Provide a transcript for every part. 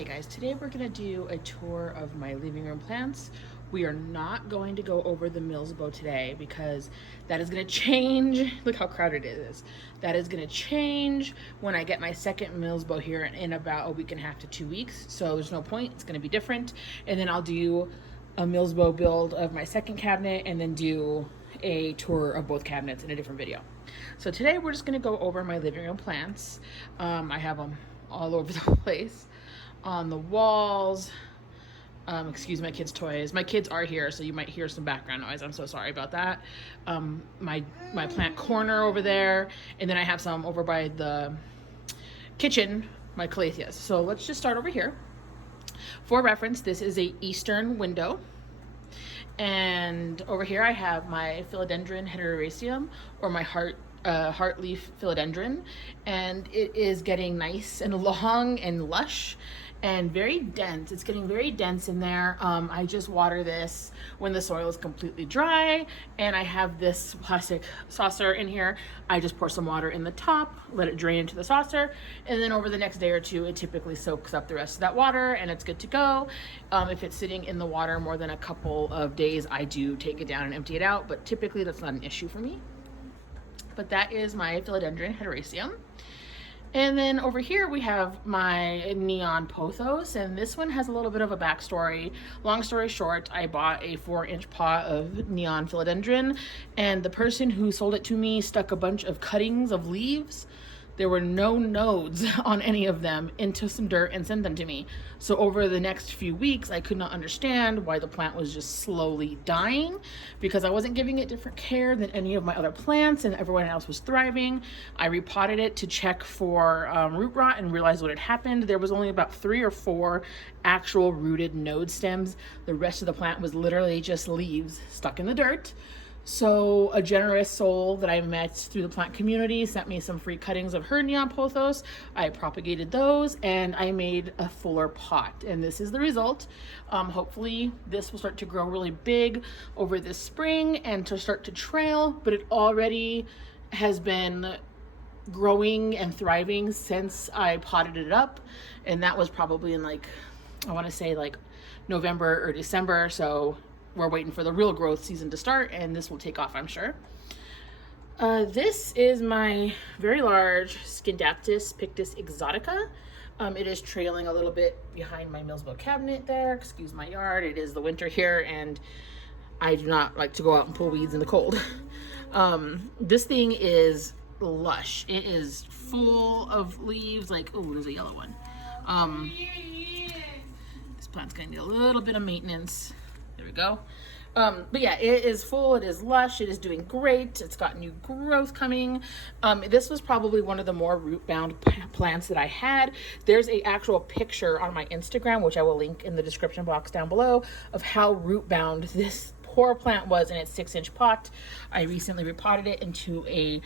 Hey guys, today we're going to do a tour of my living room plants. We are not going to go over the Milsbo today because that is going to change. Look how crowded it is. That is going to change when I get my second Milsbo here in about a week and a half to 2 weeks. So there's no point. It's going to be different. And then I'll do a Milsbo build of my second cabinet and then do a tour of both cabinets in a different video. So today we're just going to go over my living room plants. I have them all over the place. On the walls, excuse my kids' toys. My kids are here, so you might hear some background noise. I'm so sorry about that. My plant corner over there, and then I have some over by the kitchen, my Calatheas. So let's just start over here. For reference, this is a eastern window. And over here I have my Philodendron Heteroerasium, or my heartleaf philodendron, and it is getting nice and long and lush and very dense. It's getting very dense in there. I just water this when the soil is completely dry, and I have this plastic saucer in here. I just pour some water in the top, let it drain into the saucer, and then over the next day or two it typically soaks up the rest of that water and it's good to go. If it's sitting in the water more than a couple of days, I do take it down and empty it out, but typically that's not an issue for me. But that is my Philodendron Heteroerasium. And then over here we have my neon Pothos, and this one has a little bit of a backstory. Long story short, I bought a 4-inch pot of neon philodendron, and the person who sold it to me stuck a bunch of cuttings of leaves. There were no nodes on any of them into some dirt and sent them to me. So over the next few weeks, I could not understand why the plant was just slowly dying, because I wasn't giving it different care than any of my other plants and everyone else was thriving. I repotted it to check for root rot and realized what had happened. There was only about 3 or 4 actual rooted node stems. The rest of the plant was literally just leaves stuck in the dirt. So a generous soul that I met through the plant community sent me some free cuttings of her neon Pothos. I propagated those and I made a fuller pot, and this is the result. Hopefully this will start to grow really big over this spring and to start to trail, but it already has been growing and thriving since I potted it up, and that was probably in I want to say November or December. So we're waiting for the real growth season to start, and this will take off, I'm sure. This is my very large Schedaptus Pictus Exotica. It is trailing a little bit behind my Milsbo cabinet there. Excuse my yard. It is the winter here, and I do not like to go out and pull weeds in the cold. This thing is lush. It is full of leaves. Oh, there's a yellow one. This plant's gonna need a little bit of maintenance. There we go. But yeah, it is full, it is lush, it is doing great. It's got new growth coming. This was probably one of the more root bound plants that I had. There's a actual picture on my Instagram, which I will link in the description box down below, of how root bound this poor plant was in its 6-inch pot. I recently repotted it into a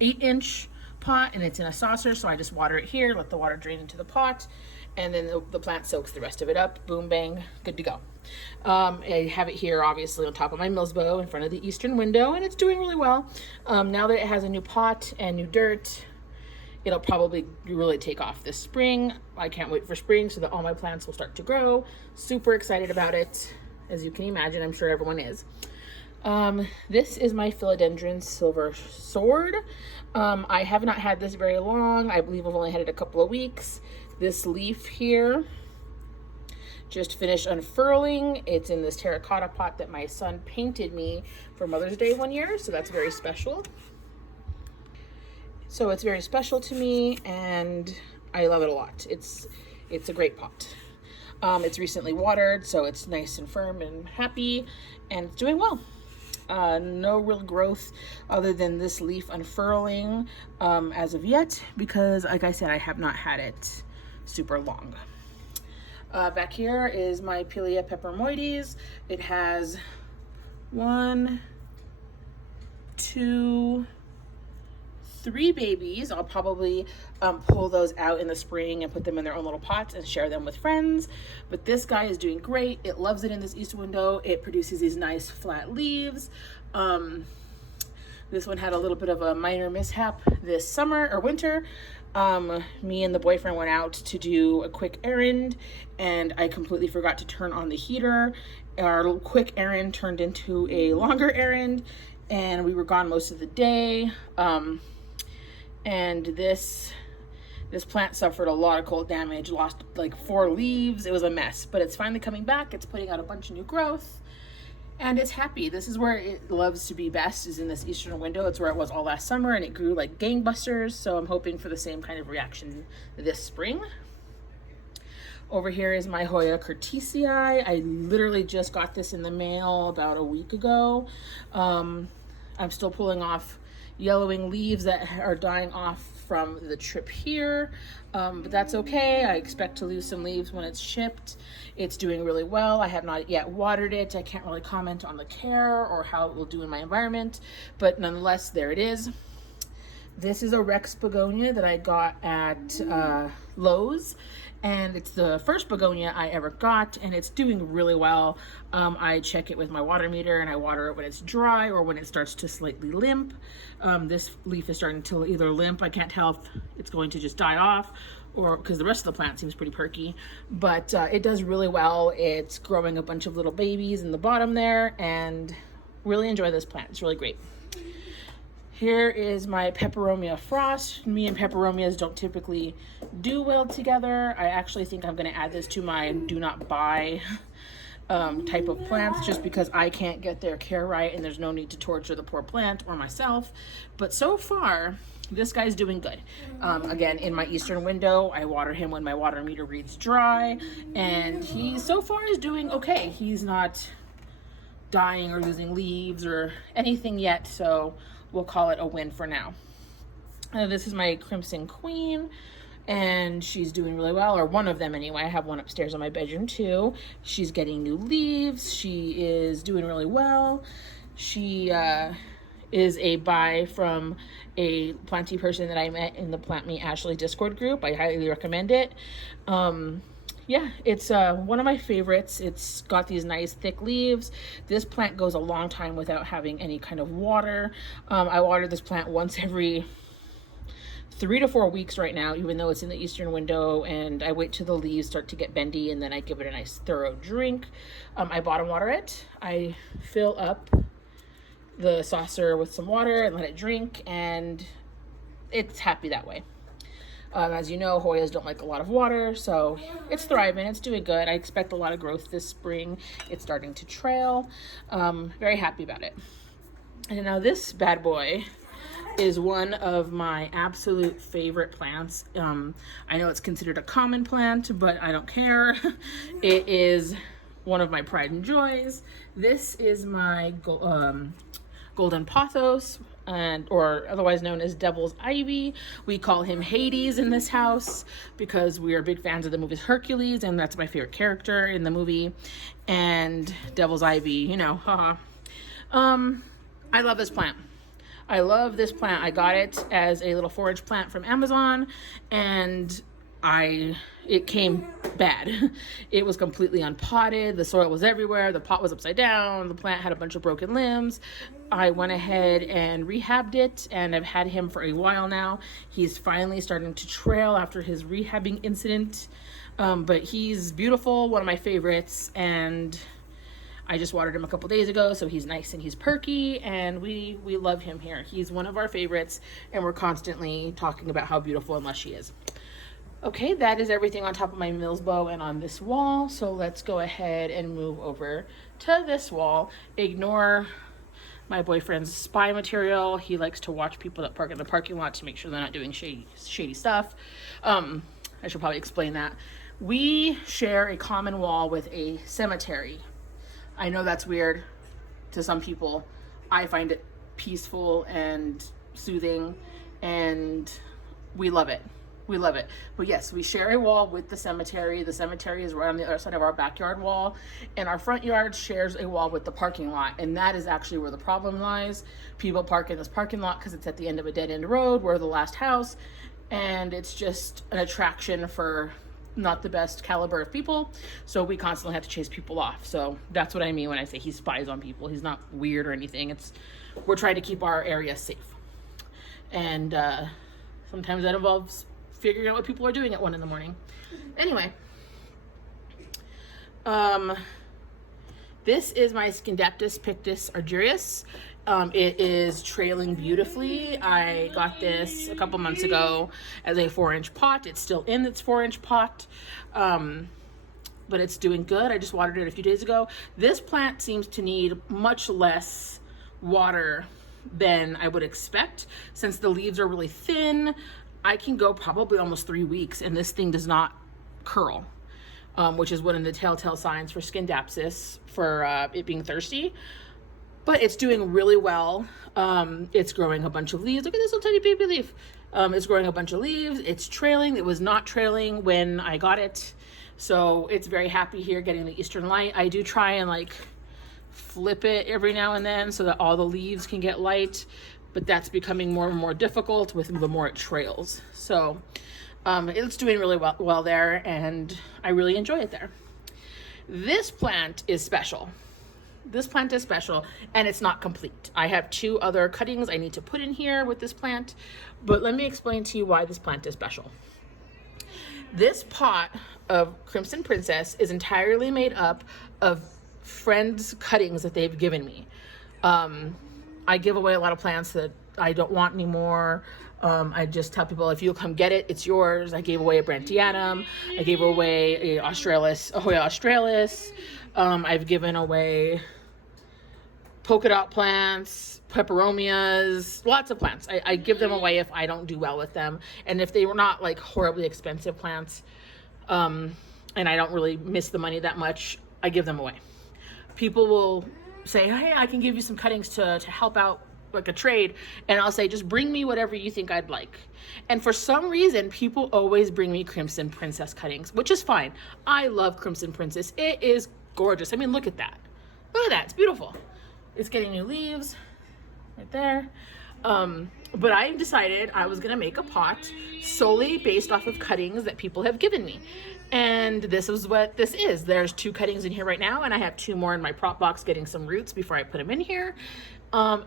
8-inch pot, and it's in a saucer, so I just water it here, let the water drain into the pot, and then the plant soaks the rest of it up. Boom, bang, good to go. I have it here obviously on top of my Milsbo in front of the eastern window, and it's doing really well. Now that it has a new pot and new dirt, it'll probably really take off this spring. I can't wait for spring so that all my plants will start to grow. Super excited about it, as you can imagine. I'm sure everyone is. This is my Philodendron Silver Sword. I have not had this very long. I believe I've only had it a couple of weeks. This leaf here just finished unfurling. It's in this terracotta pot that my son painted me for Mother's Day one year, so that's very special. So it's very special to me, and I love it a lot. It's a great pot. It's recently watered, so it's nice and firm and happy, and it's doing well. No real growth other than this leaf unfurling as of yet, because like I said, I have not had it super long. Back here is my Pilia peperomoides. It has 1, 2, 3 babies. I'll probably pull those out in the spring and put them in their own little pots and share them with friends. But this guy is doing great. It loves it in this east window. It produces these nice flat leaves. This one had a little bit of a minor mishap this summer or winter. Me and the boyfriend went out to do a quick errand, and I completely forgot to turn on the heater. Our quick errand turned into a longer errand, and we were gone most of the day. And this plant suffered a lot of cold damage, lost like 4 leaves. It was a mess, but it's finally coming back. It's putting out a bunch of new growth, and it's happy. This is where it loves to be best, is in this eastern window. It's where it was all last summer, and it grew like gangbusters. So I'm hoping for the same kind of reaction this spring. Over here is my Hoya Cartesia. I literally just got this in the mail about a week ago. I'm still pulling off yellowing leaves that are dying off from the trip here, but that's okay. I expect to lose some leaves when it's shipped. It's doing really well. I have not yet watered it. I can't really comment on the care or how it will do in my environment, but nonetheless, there it is. This is a Rex begonia that I got at Lowe's, and it's the first begonia I ever got, and it's doing really well. I check it with my water meter, and I water it when it's dry or when it starts to slightly limp. This leaf is starting to either limp. I can't tell if it's going to just die off, or because the rest of the plant seems pretty perky, but it does really well. It's growing a bunch of little babies in the bottom there, and really enjoy this plant. It's really great. Here is my Peperomia Frost. Me and peperomias don't typically do well together. I actually think I'm going to add this to my do not buy type of plants, just because I can't get their care right, and there's no need to torture the poor plant or myself. But so far, this guy's doing good. Again, in my eastern window, I water him when my water meter reads dry, and he so far is doing okay. He's not dying or losing leaves or anything yet, so we'll call it a win for now. This is my Crimson Queen, and she's doing really well, or one of them anyway. I have one upstairs in my bedroom too. She's getting new leaves. She is doing really well. She is a buy from a planty person that I met in the Plant Me Ashley Discord group. I highly recommend it. Yeah, it's one of my favorites. It's got these nice thick leaves. This plant goes a long time without having any kind of water. I water this plant once every 3 to 4 weeks right now, even though it's in the eastern window, and I wait till the leaves start to get bendy, and then I give it a nice thorough drink. I bottom water it. I fill up the saucer with some water and let it drink, and it's happy that way. As you know, Hoyas don't like a lot of water, so it's thriving. It's doing good. I expect a lot of growth this spring. It's starting to trail. Very happy about it. And now this bad boy is one of my absolute favorite plants. I know it's considered a common plant, but I don't care. It is one of my pride and joys. This is my golden Pothos, or otherwise known as Devil's Ivy. We call him Hades in this house because we are big fans of the movie Hercules, and that's my favorite character in the movie. And Devil's Ivy, you know, haha. I love this plant. I love this plant. I got it as a little forage plant from Amazon, and it came bad. It was completely unpotted. The soil was everywhere. The pot was upside down. The plant had a bunch of broken limbs. I went ahead and rehabbed it, and I've had him for a while now. He's finally starting to trail after his rehabbing incident, but he's beautiful, one of my favorites, and I just watered him a couple days ago, so he's nice and he's perky, and we love him here. He's one of our favorites, and we're constantly talking about how beautiful and lush he is. Okay, that is everything on top of my Mills bow and on this wall, so let's go ahead and move over to this wall. Ignore my boyfriend's spy material. He likes to watch people that park in the parking lot to make sure they're not doing shady stuff. I should probably explain that. We share a common wall with a cemetery. I know that's weird to some people. I find it peaceful and soothing, and we love it. We love it. But yes, we share a wall with the cemetery. The cemetery is right on the other side of our backyard wall, and our front yard shares a wall with the parking lot, and that is actually where the problem lies. People park in this parking lot because it's at the end of a dead-end road. We're the last house, and it's just an attraction for not the best caliber of people, so we constantly have to chase people off. So that's what I mean when I say he spies on people. He's not weird or anything. It's we're trying to keep our area safe. And sometimes that involves figuring out what people are doing at 1 in the morning. Anyway, this is my Schedaptus Pictus Ardurius. It is trailing beautifully. I got this a couple months ago as a 4-inch pot. It's still in its 4-inch pot, but it's doing good. I just watered it a few days ago. This plant seems to need much less water than I would expect. Since the leaves are really thin, I can go probably almost 3 weeks and this thing does not curl, which is one of the telltale signs for Schedapsus, for it being thirsty. But it's doing really well. It's growing a bunch of leaves. Look at this little tiny baby leaf. It's growing a bunch of leaves. It's trailing. It was not trailing when I got it. So it's very happy here getting the eastern light. I do try and like flip it every now and then so that all the leaves can get light, but that's becoming more and more difficult with the more it trails. So it's doing really well there, and I really enjoy it there. This plant is special. This plant is special, and it's not complete. I have 2 other cuttings I need to put in here with this plant, but let me explain to you why this plant is special. This pot of Crimson Princess is entirely made up of friends' cuttings that they've given me. I give away a lot of plants that I don't want anymore. I just tell people, if you'll come get it, it's yours. I gave away a Brantianum. I gave away a Hoya Australis. I've given away polka dot plants, peperomias, lots of plants. I give them away if I don't do well with them. And if they were not like horribly expensive plants, and I don't really miss the money that much, I give them away. People will say, hey, I can give you some cuttings to help out, like a trade, and I'll say, just bring me whatever you think I'd like. And for some reason, people always bring me Crimson Princess cuttings, which is fine. I love Crimson Princess. It is gorgeous. I mean, look at that. Look at that. It's beautiful. It's getting new leaves right there. But I decided I was gonna make a pot solely based off of cuttings that people have given me. And this is what this is. There's 2 cuttings in here right now, and I have 2 more in my prop box getting some roots before I put them in here.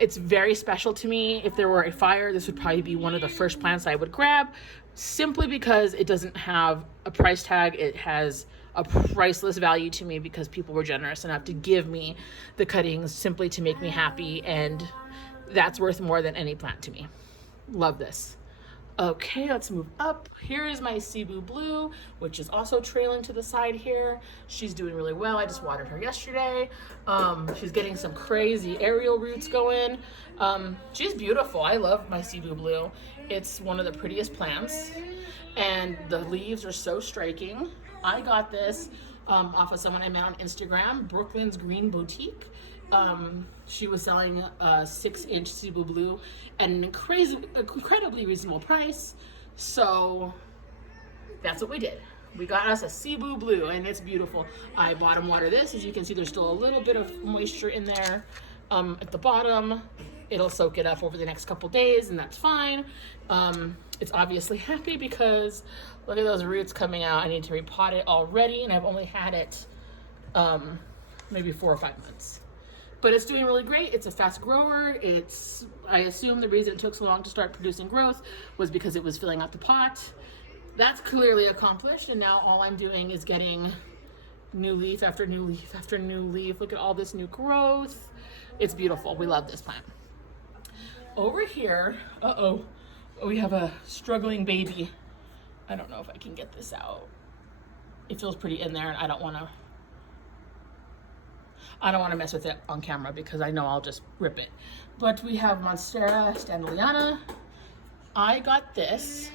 It's very special to me. If there were a fire, this would probably be one of the first plants I would grab, simply because it doesn't have a price tag. It has a priceless value to me because people were generous enough to give me the cuttings simply to make me happy, and that's worth more than any plant to me. Love this. Okay, let's move up. Here is my Cebu Blue, which is also trailing to the side here. She's doing really well. I just watered her yesterday. She's getting some crazy aerial roots going. She's beautiful. I love my Cebu Blue. It's one of the prettiest plants, and the leaves are so striking. I got this off of someone I met on Instagram, Brooklyn's Green Boutique. She was selling a 6-inch Cebu Blue at an incredibly reasonable price. So that's what we did. We got us a Cebu Blue, and it's beautiful. I bottom water this. As you can see, there's still a little bit of moisture in there at the bottom. It'll soak it up over the next couple days, and that's fine. It's obviously happy because look at those roots coming out. I need to repot it already, and I've only had it maybe 4 or 5 months. But it's doing really great. It's a fast grower. I assume the reason it took so long to start producing growth was because it was filling out the pot. That's clearly accomplished, and now all I'm doing is getting new leaf after new leaf after new leaf. Look at all this new growth. It's beautiful. We love this plant. Over here, we have a struggling baby. I don't know if I can get this out. It feels pretty in there, and I don't want to mess with it on camera because I know I'll just rip it. But we have Monstera Stanleyanna. I got this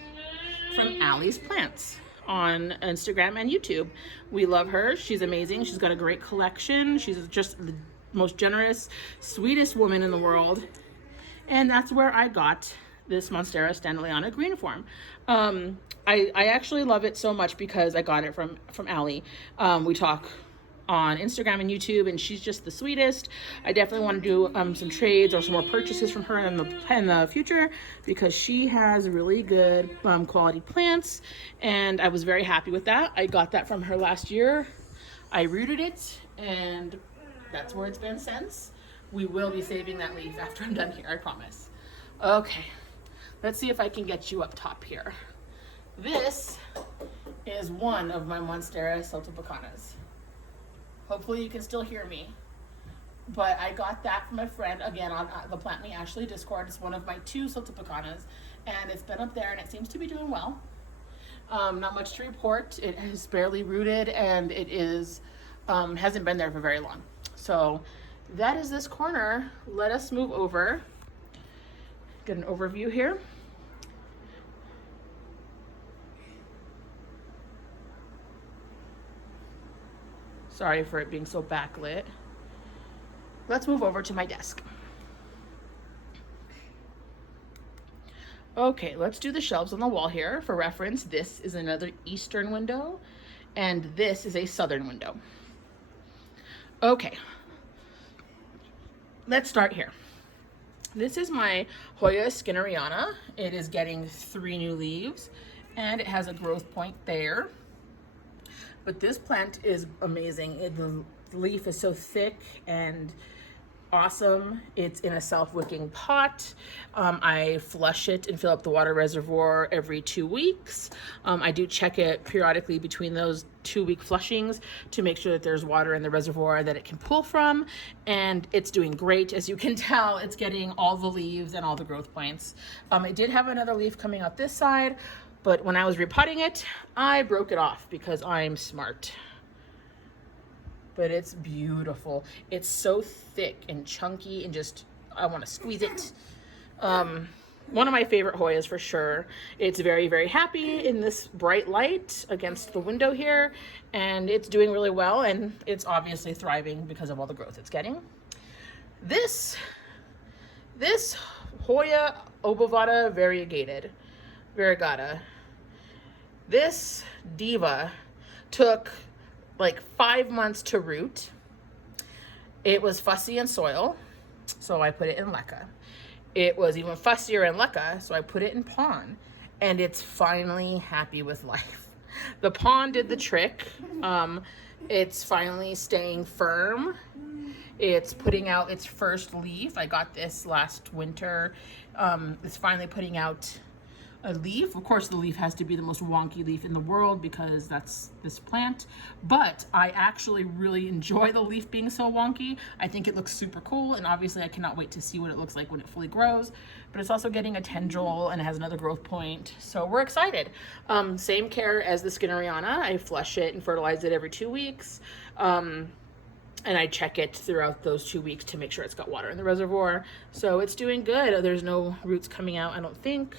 from Allie's Plants on Instagram and YouTube. We love her. She's amazing. She's got a great collection. She's just the most generous, sweetest woman in the world. And that's where I got this Monstera Stanleyanna green form. I actually love it so much because I got it from Allie. We talk on Instagram and YouTube, and she's just the sweetest. I definitely want to do some trades or some more purchases from her in the future because she has really good quality plants, and I was very happy with that. I got that from her last year. I rooted it, and that's where it's been since. We will be saving that leaf after I'm done here, I promise. Okay, let's see if I can get you up top here. This is one of my Monstera Celta Picanas. Hopefully you can still hear me. But I got that from a friend, again, on the Plant Me Ashley Discord. It's one of my 2 Celta Picanas, and it's been up there, and it seems to be doing well. Not much to report. It is barely rooted, and it is hasn't been there for very long. So that is this corner. Let us move over. Get an overview here. Sorry for it being so backlit. Let's move over to my desk. Okay, let's do the shelves on the wall here. For reference, this is another eastern window, and this is a southern window. Okay, let's start here. This is my Hoya Skinneriana. It is getting 3 new leaves, and it has a growth point there. But this plant is amazing. The leaf is so thick and awesome. It's in a self-wicking pot. I flush it and fill up the water reservoir every 2 weeks. I do check it periodically between those 2-week flushings to make sure that there's water in the reservoir that it can pull from, and it's doing great. As you can tell, it's getting all the leaves and all the growth points. It did have another leaf coming out this side, but when I was repotting it, I broke it off because I'm smart. But it's beautiful. It's so thick and chunky and just, I want to squeeze it. One of my favorite Hoyas for sure. It's very, very happy in this bright light against the window here, and it's doing really well, and it's obviously thriving because of all the growth it's getting. This Hoya Obavada Verigata. This diva took like 5 months to root. It was fussy in soil, so I put it in leca. It was even fussier in leca, so I put it in pond, and it's finally happy with life. The pond did the trick. It's finally staying firm. It's putting out its first leaf. I got this last winter. It's finally putting out a leaf. Of course, the leaf has to be the most wonky leaf in the world because that's this plant, but I actually really enjoy the leaf being so wonky. I think it looks super cool, and obviously I cannot wait to see what it looks like when it fully grows, but it's also getting a tendril and it has another growth point, so we're excited. Same care as the Skinneriana. I flush it and fertilize it every 2 weeks, and I check it throughout those 2 weeks to make sure it's got water in the reservoir. So it's doing good. There's no roots coming out, I don't think.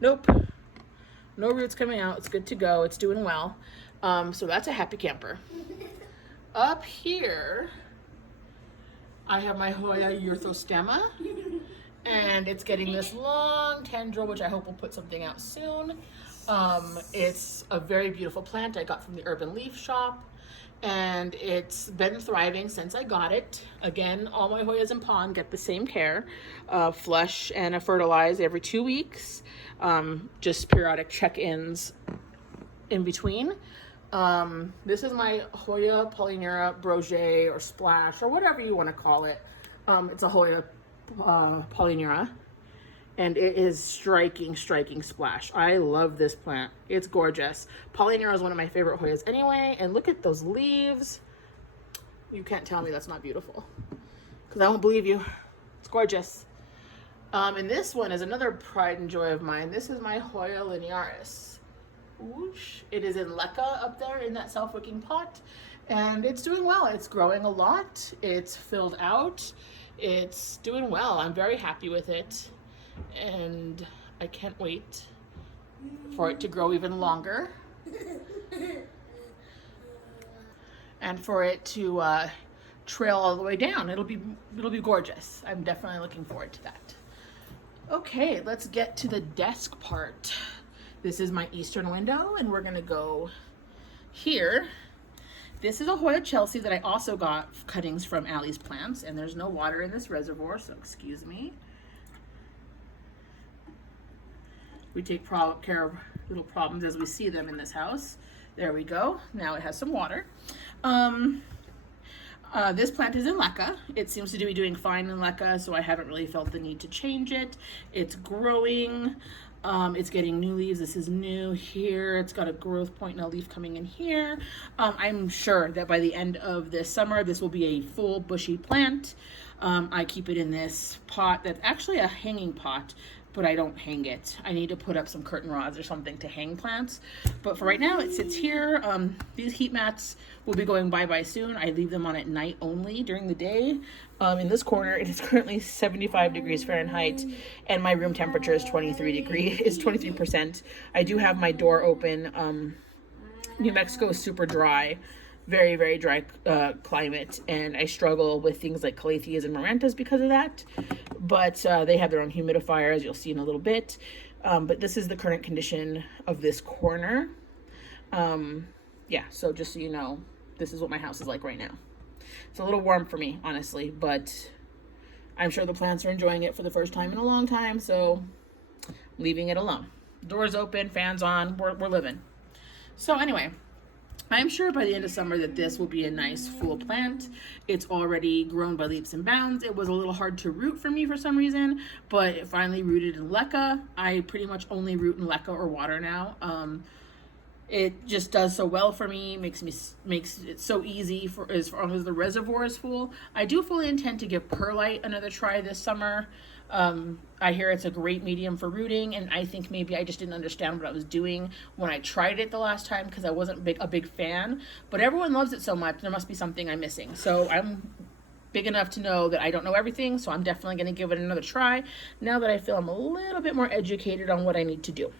Nope, no roots coming out. It's good to go. It's doing well. So that's a happy camper. Up here, I have my Hoya Erythrostemma, and it's getting this long tendril, which I hope will put something out soon. It's a very beautiful plant I got from the Urban Leaf Shop, and it's been thriving since I got it. Again, all my Hoyas in pond get the same care. Flush and fertilize every 2 weeks. Just periodic check-ins in between. This is my Hoya Polyneura brochet or splash or whatever you want to call it. It's a Hoya Polyneura, and it is striking splash. I love this plant. It's gorgeous. Polyneura is one of my favorite Hoyas anyway, and look at those leaves. You can't tell me that's not beautiful, because I won't believe you. It's gorgeous. And this one is another pride and joy of mine. This is my Hoya Linearis. Whoosh. It is in leca up there in that self-wicking pot, and it's doing well. It's growing a lot. It's filled out. It's doing well. I'm very happy with it, and I can't wait for it to grow even longer and for it to trail all the way down. It'll be gorgeous. I'm definitely looking forward to that. Okay, let's get to the desk part. This is my eastern window, and we're gonna go here. This is a Hoya Chelsea that I also got cuttings from Allie's Plants, and there's no water in this reservoir, so excuse me. We take care of little problems as we see them in this house. There we go. Now it has some water. This plant is in leca. It seems to be doing fine in leca, so I haven't really felt the need to change it. It's growing. It's getting new leaves. This is new here. It's got a growth point and a leaf coming in here. I'm sure that by the end of this summer, this will be a full bushy plant. I keep it in this pot that's actually a hanging pot, but I don't hang it. I need to put up some curtain rods or something to hang plants. But for right now, it sits here. These heat mats will be going bye-bye soon. I leave them on at night only during the day. In this corner, it is currently 75 degrees Fahrenheit, and my room temperature is 23%. I do have my door open. New Mexico is super dry. Very, very dry climate, and I struggle with things like Calatheas and Marantas because of that, but they have their own humidifier, as you'll see in a little bit. But this is the current condition of this corner. Yeah, so just so you know, this is what my house is like right now. It's a little warm for me, honestly, but I'm sure the plants are enjoying it for the first time in a long time, so I'm leaving it alone. Doors open, fans on, we're living. So anyway, I'm sure by the end of summer that this will be a nice full plant. It's already grown by leaps and bounds. It was a little hard to root for me for some reason, but it finally rooted in leca. I pretty much only root in leca or water now. It just does so well for me, makes it so easy for as long as the reservoir is full. I do fully intend to give perlite another try this summer. I hear it's a great medium for rooting, and I think maybe I just didn't understand what I was doing when I tried it the last time because I wasn't a big fan. But everyone loves it so much, there must be something I'm missing. So I'm big enough to know that I don't know everything, so I'm definitely going to give it another try now that I feel I'm a little bit more educated on what I need to do.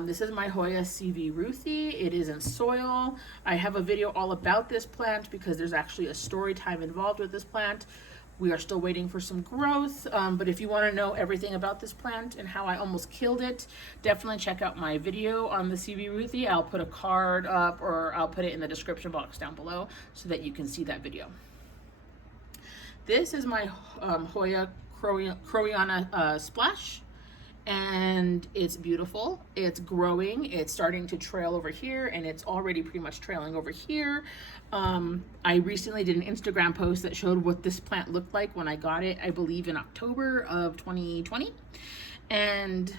This is my Hoya CV Ruthie. It is in soil. I have a video all about this plant because there's actually a story time involved with this plant. We are still waiting for some growth, but if you want to know everything about this plant and how I almost killed it, definitely check out my video on the CV Ruthie. I'll put a card up, or I'll put it in the description box down below so that you can see that video. This is my Hoya Cartesia Splash, and it's beautiful. It's growing. It's starting to trail over here, and it's already pretty much trailing over here. I recently did an Instagram post that showed what this plant looked like when I got it, I believe in October of 2020, and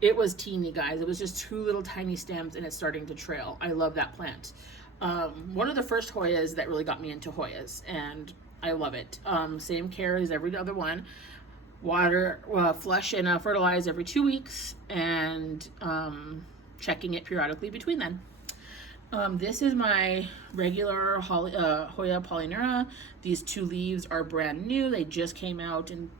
it was teeny, guys. It was just two little tiny stems, and it's starting to trail. I love that plant. One of the first Hoyas that really got me into Hoyas, and I love it. Same care as every other one. Water, flush and fertilize every 2 weeks, and checking it periodically between then. This is my regular Hoya Polyneura. These two leaves are brand new. They just came out and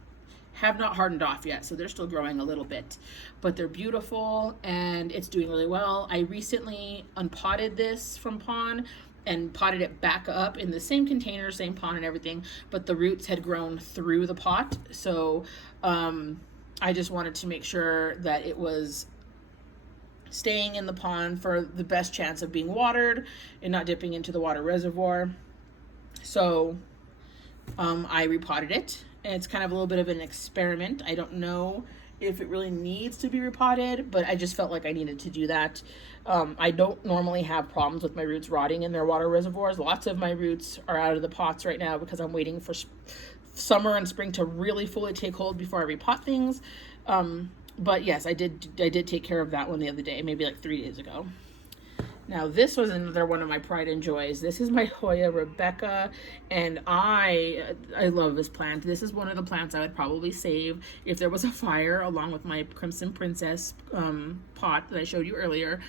have not hardened off yet, so they're still growing a little bit, but they're beautiful and it's doing really well. I recently unpotted this from pond and potted it back up in the same container, same pond and everything, but the roots had grown through the pot. So I just wanted to make sure that it was staying in the pond for the best chance of being watered and not dipping into the water reservoir. So I repotted it, and it's kind of a little bit of an experiment. I don't know if it really needs to be repotted, but I just felt like I needed to do that. I don't normally have problems with my roots rotting in their water reservoirs. Lots of my roots are out of the pots right now because I'm waiting for summer and spring to really fully take hold before I repot things. But yes, I did take care of that one the other day, maybe like 3 days ago. Now this was another one of my pride and joys. This is my Hoya Rebecca, and I love this plant. This is one of the plants I would probably save if there was a fire, along with my Crimson Princess pot that I showed you earlier.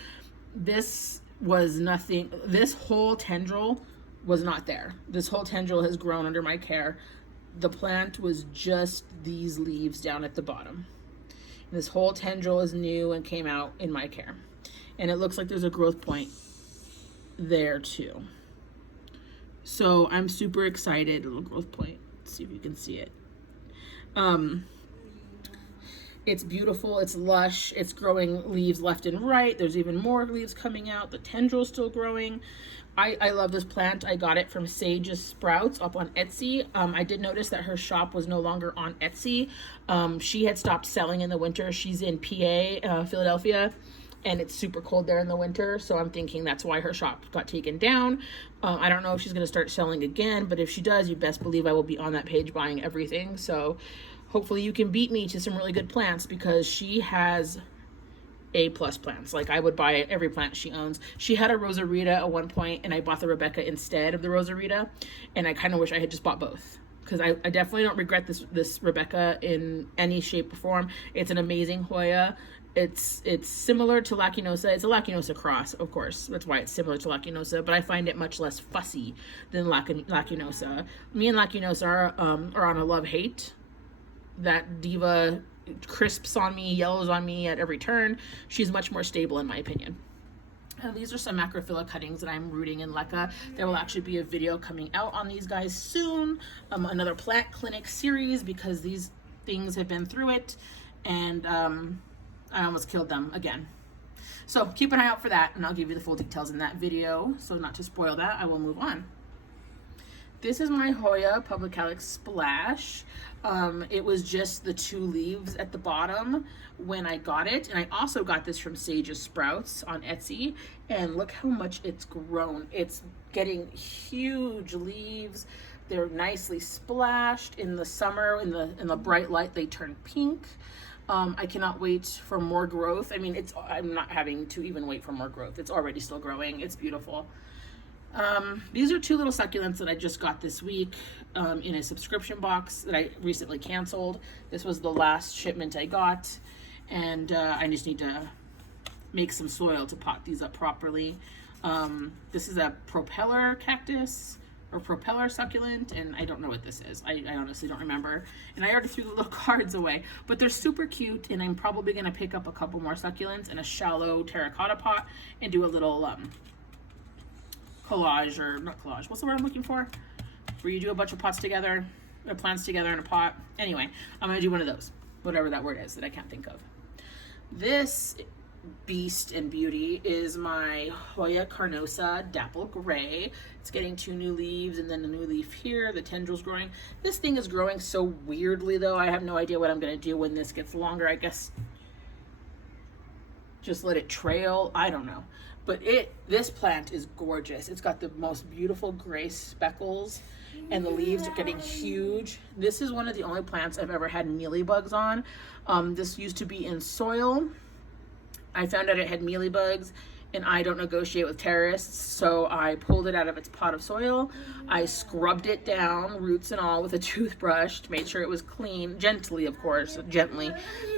This was nothing. This whole tendril was not there. This whole tendril has grown under my care. The plant was just these leaves down at the bottom. This whole tendril is new and came out in my care. And it looks like there's a growth point there too. So I'm super excited. A little growth point. Let's see if you can see it. It's beautiful. It's lush. It's growing leaves left and right. There's even more leaves coming out. The tendril's still growing. I love this plant. I got it from Sage's Sprouts up on Etsy. I did notice that her shop was no longer on Etsy. She had stopped selling in the winter. She's in PA, Philadelphia. and it's super cold there in the winter, so I'm thinking that's why her shop got taken down. I don't know if she's going to start selling again, but if she does, you best believe I will be on that page buying everything. So hopefully you can beat me to some really good plants, because she has A-plus plants. Like, I would buy every plant she owns. She had a Rosarita at one point, and I bought the Rebecca instead of the Rosarita, and I kind of wish I had just bought both, because I definitely don't regret this Rebecca in any shape or form. It's an amazing Hoya. It's similar to Lacinosa. It's a Lacinosa cross, of course. That's why it's similar to Lacinosa, but I find it much less fussy than Lacinosa. Me and Lacinosa are on a love-hate. That diva crisps on me, yellows on me at every turn. She's much more stable in my opinion. And these are some Macrophylla cuttings that I'm rooting in Leca. There will actually be a video coming out on these guys soon. Another plant clinic series, because these things have been through it, and I almost killed them again. So keep an eye out for that, and I'll give you the full details in that video. So not to spoil that, I will move on. This is my Hoya Pubicalx Splash. It was just the 2 leaves at the bottom when I got it. And I also got this from Sage's Sprouts on Etsy. And look how much it's grown. It's getting huge leaves. They're nicely splashed. In the summer, in the bright light, they turn pink. I cannot wait for more growth. I mean, I'm not having to even wait for more growth. It's already still growing. It's beautiful. These are 2 little succulents that I just got this week in a subscription box that I recently canceled. This was the last shipment I got, and I just need to make some soil to pot these up properly. This is a propeller cactus or propeller succulent, and I don't know what this is. I honestly don't remember, and I already threw the little cards away, but they're super cute, and I'm probably going to pick up a couple more succulents in a shallow terracotta pot and do a little collage, or not collage, what's the word I'm looking for? Where you do a bunch of pots together, or plants together in a pot. Anyway, I'm gonna do one of those, whatever that word is that I can't think of. This beast and beauty is my Hoya Carnosa Dapple Gray. It's getting 2 new leaves and then a new leaf here. The tendrils growing. This thing is growing so weirdly though. I have no idea what I'm gonna do when this gets longer. I guess just let it trail. I don't know. But this plant is gorgeous. It's got the most beautiful gray speckles, and the leaves are getting huge. This is one of the only plants I've ever had mealybugs on. This used to be in soil. I found out it had mealybugs, and I don't negotiate with terrorists, so I pulled it out of its pot of soil. I scrubbed it down, roots and all, with a toothbrush to make sure it was clean, gently, of course, gently.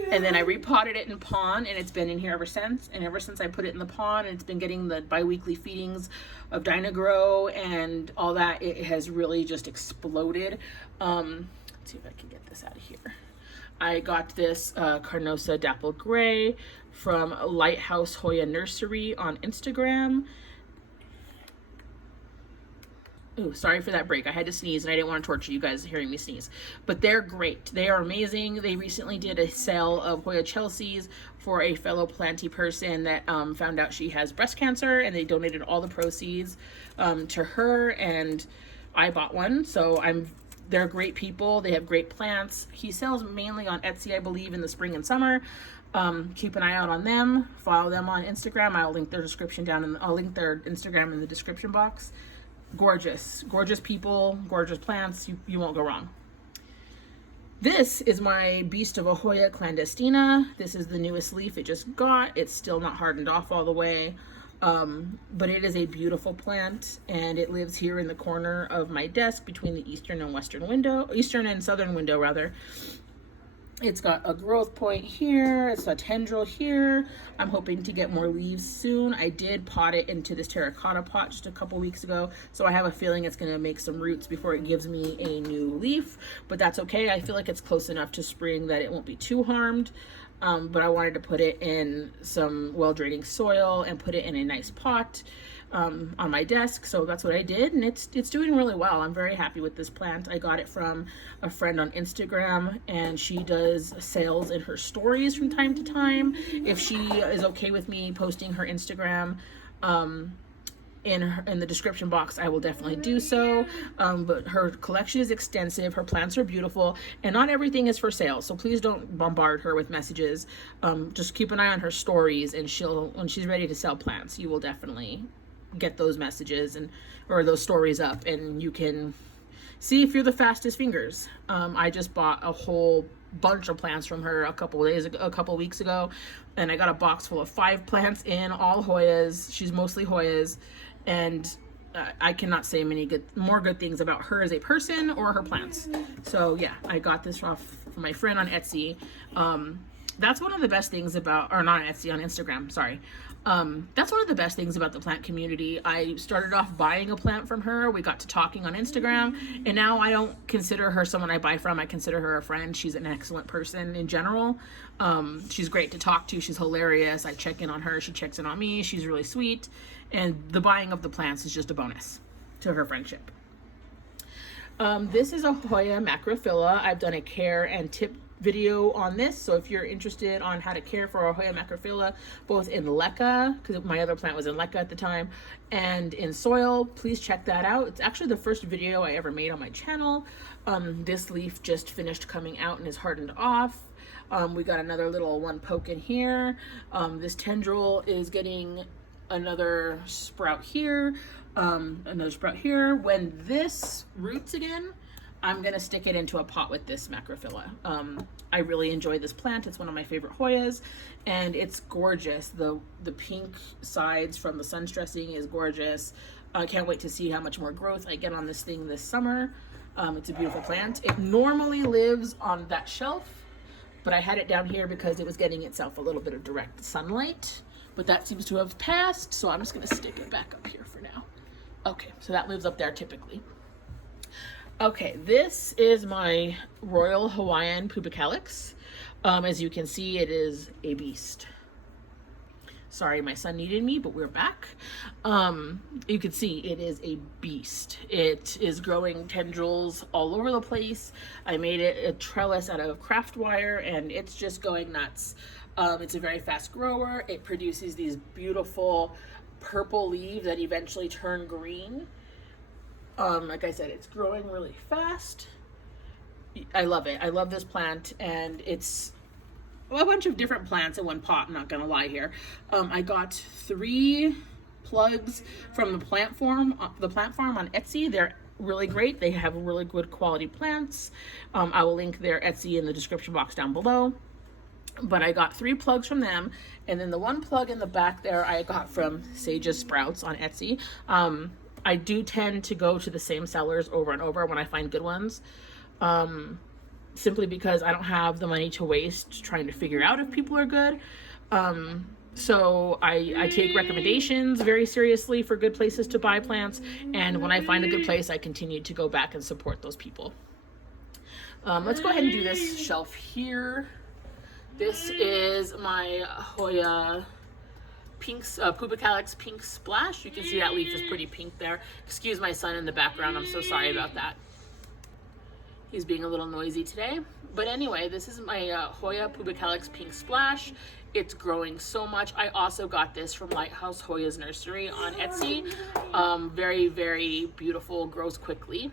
And then I repotted it in pond, and it's been in here ever since. And ever since I put it in the pond, and it's been getting the bi-weekly feedings of Dynagrow and all that, it has really just exploded. Let's see if I can get this out of here. I got this Carnosa Dapple Gray from Lighthouse Hoya Nursery on Instagram. Ooh, sorry for that break. I had to sneeze, and I didn't want to torture you guys hearing me sneeze. But they're great. They are amazing. They recently did a sale of Hoya Chelseas for a fellow planty person that found out she has breast cancer, and they donated all the proceeds to her, and I bought one. So they're great people. They have great plants. He sells mainly on Etsy, I believe, in the spring and summer. Keep an eye out on them. Follow them on Instagram. I'll link their description I'll link their Instagram in the description box. Gorgeous people, gorgeous plants. You won't go wrong. This is my beast of a Hoya clandestina. This is the newest leaf it just got. It's still not hardened off all the way. But it is a beautiful plant, and it lives here in the corner of my desk between the eastern and southern window rather. It's got a growth point here. It's a tendril here. I'm hoping to get more leaves soon. I did pot it into this terracotta pot just a couple weeks ago, so I have a feeling it's going to make some roots before it gives me a new leaf, but that's okay. I feel like it's close enough to spring that it won't be too harmed. But I wanted to put it in some well-draining soil and put it in a nice pot on my desk, so that's what I did, and it's doing really well. I'm very happy with this plant. I got it from a friend on Instagram, and she does sales in her stories from time to time if she is okay with me posting her Instagram in the description box, I will definitely do so. But her collection is extensive, her plants are beautiful, and not everything is for sale, so please don't bombard her with messages. Just keep an eye on her stories, and when she's ready to sell plants, you will definitely get those messages or those stories up, and you can see if you're the fastest fingers. I just bought a whole bunch of plants from her a couple weeks ago, and I got a box full of 5 plants in all Hoyas. She's mostly Hoyas, and I cannot say more good things about her as a person or her plants. So yeah, I got this off from my friend on Etsy. That's one of the best things about, or not on Etsy, on Instagram, sorry. That's one of the best things about the plant community. I started off buying a plant from her. We got to talking on Instagram, and now I don't consider her someone I buy from. I consider her a friend. She's an excellent person in general. She's great to talk to. She's hilarious. I check in on her. She checks in on me. She's really sweet. And the buying of the plants is just a bonus to her friendship. This is a Hoya Macrophylla. I've done a care and tip video on this, so if you're interested on how to care for a Hoya Macrophylla, both in leca, because my other plant was in leca at the time, and in soil, please check that out. It's actually the first video I ever made on my channel. This leaf just finished coming out and is hardened off. We got another little one poke in here. This tendril is getting another sprout here, another sprout here. When this roots again, I'm gonna stick it into a pot with this Macrophylla. I really enjoy this plant. It's one of my favorite Hoyas, and it's gorgeous. The pink sides from the sun stressing is gorgeous. I can't wait to see how much more growth I get on this thing this summer. It's a beautiful plant. It normally lives on that shelf, but I had it down here because it was getting itself a little bit of direct sunlight, but that seems to have passed, so I'm just gonna stick it back up here for now. Okay, so that lives up there typically. Okay, this is my Royal Hawaiian Pubicalx. As you can see, it is a beast. Sorry, my son needed me, but we're back. You can see it is a beast. It is growing tendrils all over the place. I made it a trellis out of craft wire, and it's just going nuts. It's a very fast grower. It produces these beautiful purple leaves that eventually turn green. Like I said, it's growing really fast. I love it. I love this plant, and it's a bunch of different plants in one pot, I'm not gonna lie here. I got 3 plugs from the plant farm on Etsy. They're really great. They have really good quality plants. I will link their Etsy in the description box down below. But I got 3 plugs from them, and then the 1 plug in the back there I got from Sage's Sprouts on Etsy. I do tend to go to the same sellers over and over when I find good ones, simply because I don't have the money to waste trying to figure out if people are good. So I take recommendations very seriously for good places to buy plants, and when I find a good place, I continue to go back and support those people. Let's go ahead and do this shelf here. This is my Hoya Pubicalx Pink Splash. You can see that leaf is pretty pink there. Excuse my son in the background. I'm so sorry about that. He's being a little noisy today. But anyway, this is my Hoya Pubicalx Pink Splash. It's growing so much. I also got this from Lighthouse Hoya's Nursery on Etsy. Very, very beautiful, grows quickly.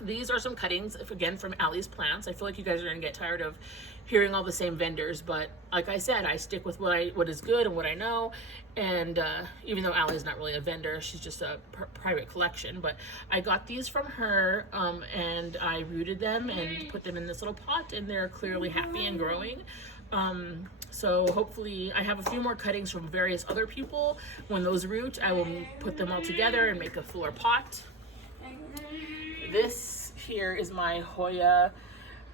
These are some cuttings, again, from Allie's Plants. I feel like you guys are gonna get tired of hearing all the same vendors, but like I said, I stick with what is good and what I know. And even though Allie's not really a vendor, she's just a private collection, but I got these from her, and I rooted them and put them in this little pot, and they're clearly happy and growing. So hopefully I have a few more cuttings from various other people. When those root, I will put them all together and make a fuller pot. This here is my Hoya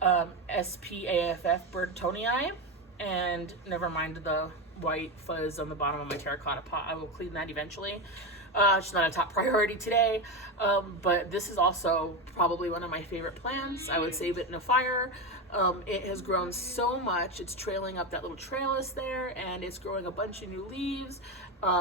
SPAFF Burtonii, and never mind the white fuzz on the bottom of my terracotta pot. I will clean that eventually. It's not a top priority today, but this is also probably one of my favorite plants. I would save it in a fire. It has grown so much. It's trailing up that little trellis there, and it's growing a bunch of new leaves.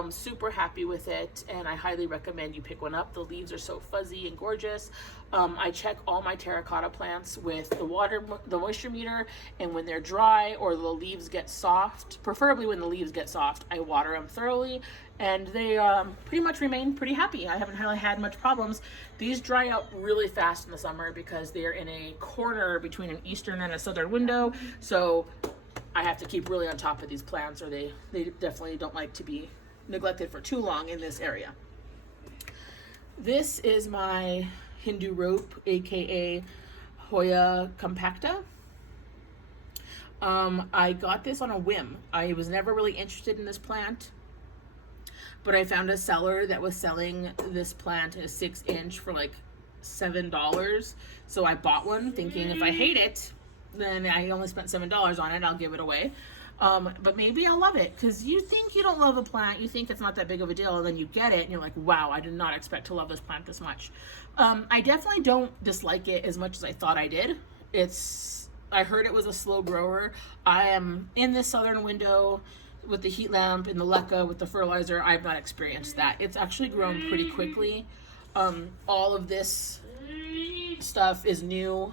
Super happy with it, and I highly recommend you pick one up. The leaves are so fuzzy and gorgeous. I check all my terracotta plants with the moisture meter, and when they're dry or the leaves get soft, preferably when the leaves get soft, I water them thoroughly, and they pretty much remain pretty happy. I haven't really had much problems. These dry out really fast in the summer because they're in a corner between an eastern and a southern window, so I have to keep really on top of these plants, or they definitely don't like to be neglected for too long in this area. This is my Hindu rope, aka Hoya Compacta. I got this on a whim. I was never really interested in this plant, but I found a seller that was selling this plant in a 6-inch for like $7. So I bought one thinking if I hate it, then I only spent $7 on it, I'll give it away. But maybe I'll love it, because you think you don't love a plant, you think it's not that big of a deal, and then you get it and you're like, wow, I did not expect to love this plant this much. I definitely don't dislike it as much as I thought I did. I heard it was a slow grower. I am in this southern window with the heat lamp and the leca with the fertilizer. I've not experienced that. It's actually grown pretty quickly. All of this stuff is new.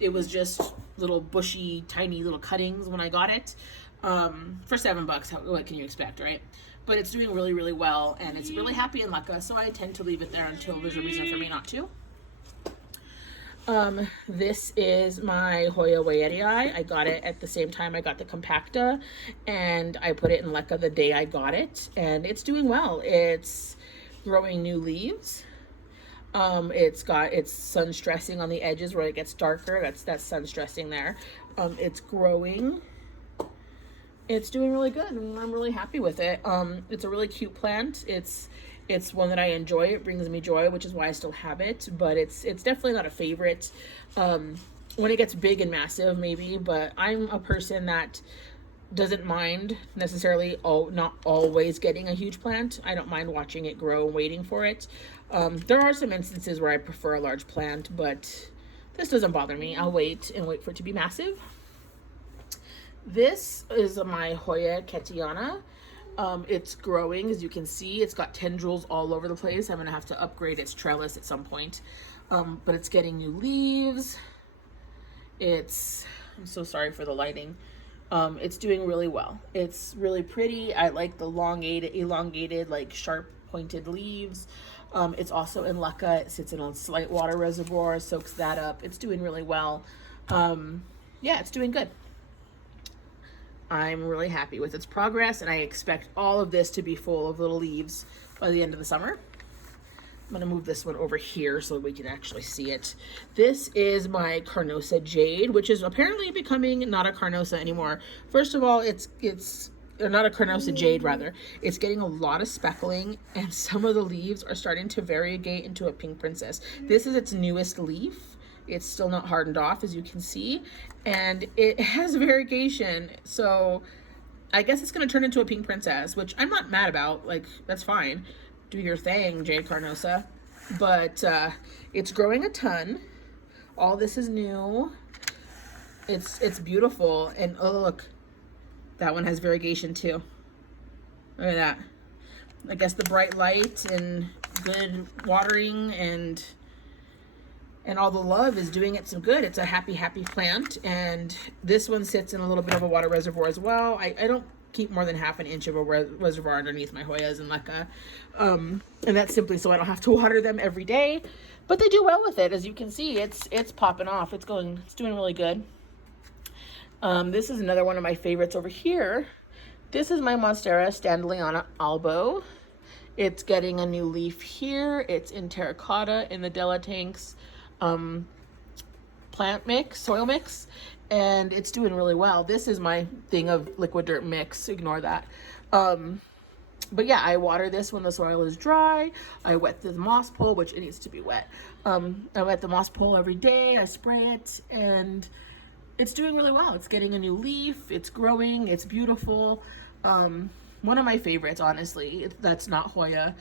It was just little bushy, tiny little cuttings when I got it. For $7, what can you expect, right? But it's doing really, really well, and it's really happy in leca, so I tend to leave it there until there's a reason for me not to. This is my Hoya Linearis. I got it at the same time I got the Compacta, and I put it in leca the day I got it, and it's doing well. It's growing new leaves. It's got its sun stressing on the edges where it gets darker. That's sun stressing there. It's growing. It's doing really good, and I'm really happy with it. It's a really cute plant. It's one that I enjoy. It brings me joy, which is why I still have it, but it's definitely not a favorite. When it gets big and massive, maybe, but I'm a person that doesn't mind necessarily not always getting a huge plant. I don't mind watching it grow and waiting for it. There are some instances where I prefer a large plant, but this doesn't bother me. I'll wait for it to be massive. This is my Hoya Skinneriana. It's growing, as you can see. It's got tendrils all over the place. I'm gonna have to upgrade its trellis at some point. But it's getting new leaves. I'm so sorry for the lighting. It's doing really well. It's really pretty. I like the elongated, like sharp pointed leaves. It's also in leca. It sits in a slight water reservoir, soaks that up. It's doing really well. Yeah, it's doing good. I'm really happy with its progress, and I expect all of this to be full of little leaves by the end of the summer. I'm gonna move this one over here so we can actually see it. This is my Carnosa Jade, which is apparently becoming not a Carnosa anymore. First of all, it's not a Carnosa Jade, rather. It's getting a lot of speckling, and some of the leaves are starting to variegate into a pink princess. This is its newest leaf. It's still not hardened off, as you can see, and it has variegation, so I guess it's going to turn into a pink princess, which I'm not mad about. Like, that's fine. Do your thing, Jade Carnosa. But it's growing a ton. All this is new. It's beautiful, and oh, look, that one has variegation too. Look at that. I guess the bright light and good watering and all the love is doing it some good. It's a happy plant, and this one sits in a little bit of a water reservoir as well. I don't keep more than half an inch of a reservoir underneath my Hoyas and leca, and that's simply so I don't have to water them every day, but they do well with it. As you can see, it's popping off. It's doing really good. This is another one of my favorites over here. This is my Monstera Stanleyanna albo. It's getting a new leaf here. It's in terracotta in the Della tanks. Plant mix, soil mix, and it's doing really well. This is my thing of liquid dirt mix, ignore that. But yeah, I water this when the soil is dry. I wet the moss pole, which it needs to be wet. I wet the moss pole every day. I spray it, and it's doing really well. It's getting a new leaf. It's growing. It's beautiful. One of my favorites, honestly. That's not Hoya.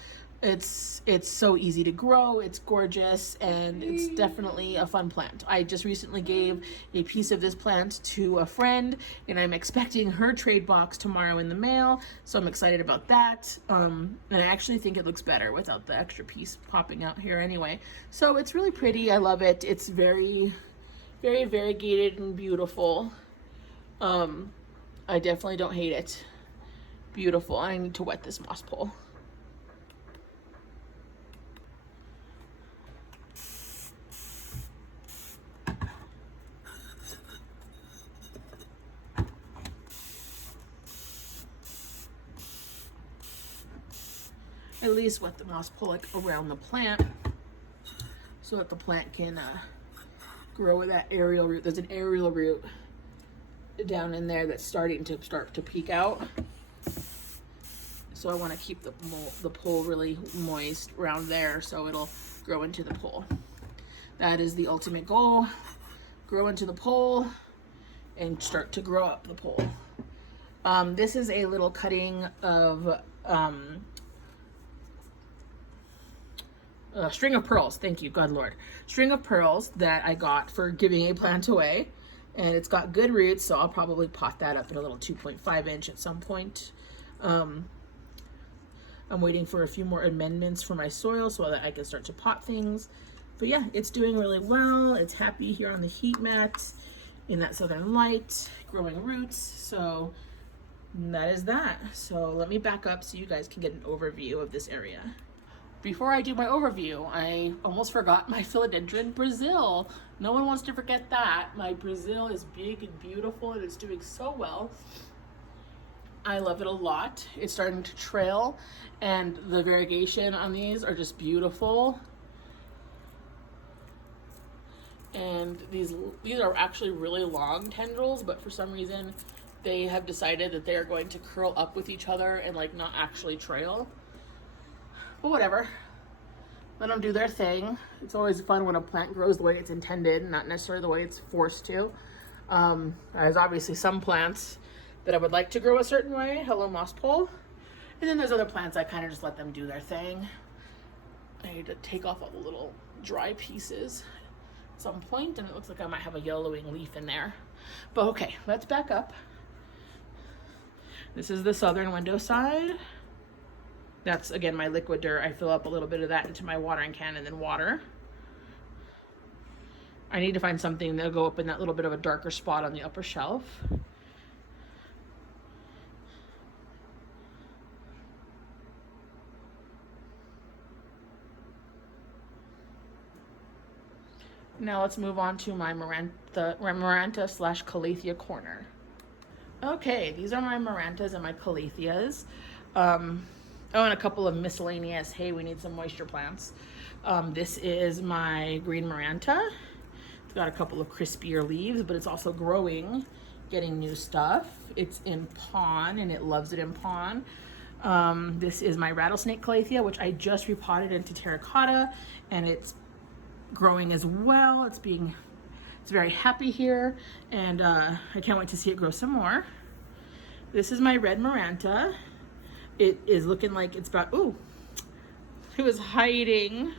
It's so easy to grow, it's gorgeous, and it's definitely a fun plant. I just recently gave a piece of this plant to a friend, and I'm expecting her trade box tomorrow in the mail, so I'm excited about that. And I actually think it looks better without the extra piece popping out here anyway. So it's really pretty. I love it. It's very, very variegated and beautiful. I definitely don't hate it. Beautiful. I need to wet this moss pole. At least wet the moss pole like around the plant so that the plant can grow with that aerial root. There's an aerial root down in there that's starting to peek out. So I want to keep the pole really moist around there so it'll grow into the pole. That is the ultimate goal. Grow into the pole and start to grow up the pole. This is a little cutting of string of pearls. Thank you, God Lord. String of pearls that I got for giving a plant away. And it's got good roots, so I'll probably pot that up in a little 2.5 inch at some point. I'm waiting for a few more amendments for my soil so that I can start to pot things. But yeah, it's doing really well. It's happy here on the heat mat in that southern light, growing roots. So that is that. So let me back up so you guys can get an overview of this area. Before I do my overview, I almost forgot my philodendron Brazil. No one wants to forget that. My Brazil is big and beautiful and it's doing so well. I love it a lot. It's starting to trail and the variegation on these are just beautiful. And these are actually really long tendrils, but for some reason they have decided that they are going to curl up with each other and like not actually trail. But whatever, let them do their thing. It's always fun when a plant grows the way it's intended, not necessarily the way it's forced to. There's obviously some plants that I would like to grow a certain way. Hello, moss pole. And then there's other plants I kind of just let them do their thing. I need to take off all the little dry pieces at some point, and it looks like I might have a yellowing leaf in there. But okay, let's back up. This is the southern window side. That's, again, my liquid dirt. I fill up a little bit of that into my watering can and then water. I need to find something that'll go up in that little bit of a darker spot on the upper shelf. Now let's move on to my Maranta slash Calathea corner. Okay, these are my Marantas and my Calatheas. Oh, and a couple of miscellaneous, hey, we need some moisture plants. This is my green Maranta. It's got a couple of crispier leaves, but it's also growing, getting new stuff. It's in pawn, and it loves it in pawn. This is my Rattlesnake Calathea, which I just repotted into terracotta, and it's growing as well. It's very happy here, and I can't wait to see it grow some more. This is my red Maranta. It is looking like it's about, ooh, it was hiding.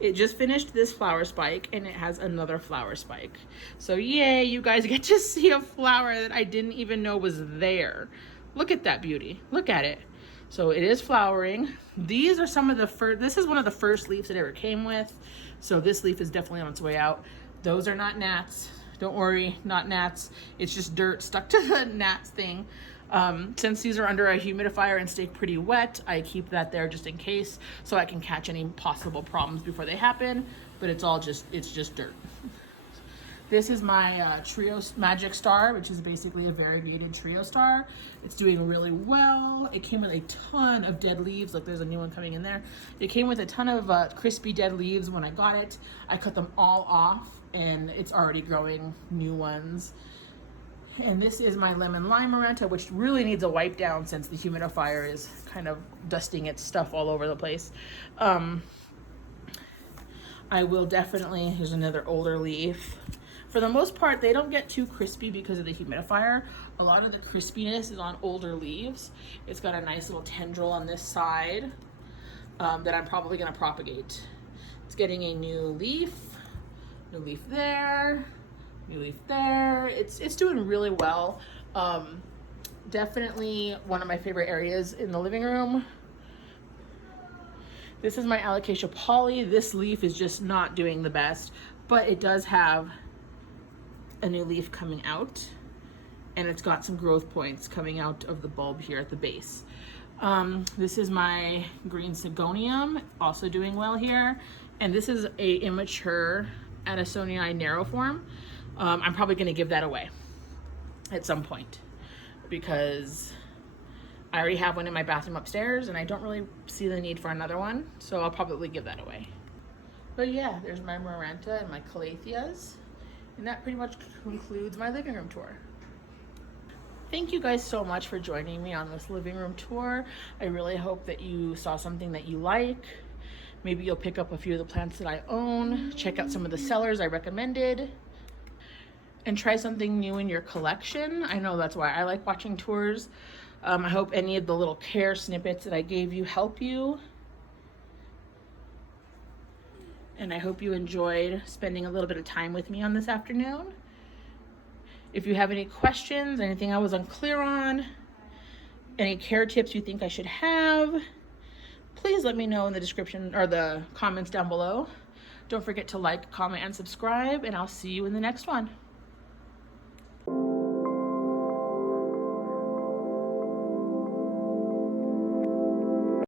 It just finished this flower spike and it has another flower spike. So yay, you guys get to see a flower that I didn't even know was there. Look at that beauty, look at it. So it is flowering. These are some of the first, this is one of the first leaves it ever came with. So this leaf is definitely on its way out. Those are not gnats, don't worry, not gnats. It's just dirt stuck to the gnats thing. Since these are under a humidifier and stay pretty wet, I keep that there just in case so I can catch any possible problems before they happen, but it's just dirt. This is my trio magic star, which is basically a variegated trio star. It's doing really well. It came with a ton of dead leaves. Like there's a new one coming in there. It came with a ton of crispy dead leaves when I got it. I cut them all off and it's already growing new ones. And this is my lemon lime Maranta, which really needs a wipe down since the humidifier is kind of dusting its stuff all over the place. I will definitely, here's another older leaf. For the most part, they don't get too crispy because of the humidifier. A lot of the crispiness is on older leaves. It's got a nice little tendril on this side that I'm probably gonna propagate. It's getting a new leaf there. New leaf there. It's doing really well. Definitely one of my favorite areas in the living room. This is my Alocasia poly. This leaf is just not doing the best, but it does have a new leaf coming out. and it's got some growth points coming out of the bulb here at the base. This is my green Sigonium, also doing well here. And this is a immature Addisonii narrow form. I'm probably gonna give that away at some point because I already have one in my bathroom upstairs and I don't really see the need for another one. So I'll probably give that away. But yeah, there's my Maranta and my Calatheas. And that pretty much concludes my living room tour. Thank you guys so much for joining me on this living room tour. I really hope that you saw something that you like. Maybe you'll pick up a few of the plants that I own, check out some of the sellers I recommended, and try something new in your collection. I know that's why I like watching tours. I hope any of the little care snippets that I gave you help you. And I hope you enjoyed spending a little bit of time with me on this afternoon. If you have any questions, anything I was unclear on, any care tips you think I should have, please let me know in the description or the comments down below. Don't forget to like, comment, and subscribe, and I'll see you in the next one.